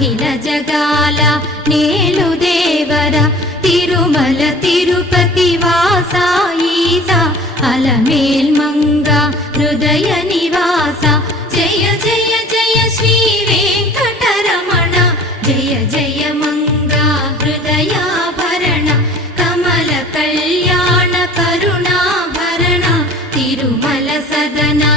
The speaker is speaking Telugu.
అఖిల జగాల నేలు దేవర తిరుమల తిరుపతి వాస ఈస అలమేల్ మంగ హృదయ నివాస జయ జయ జయ శ్రీ వెంకటరమణ జయ జయ మంగ హృదయాభరణ కమల కళ్యాణ కరుణాభరణ తిరుమల సదనా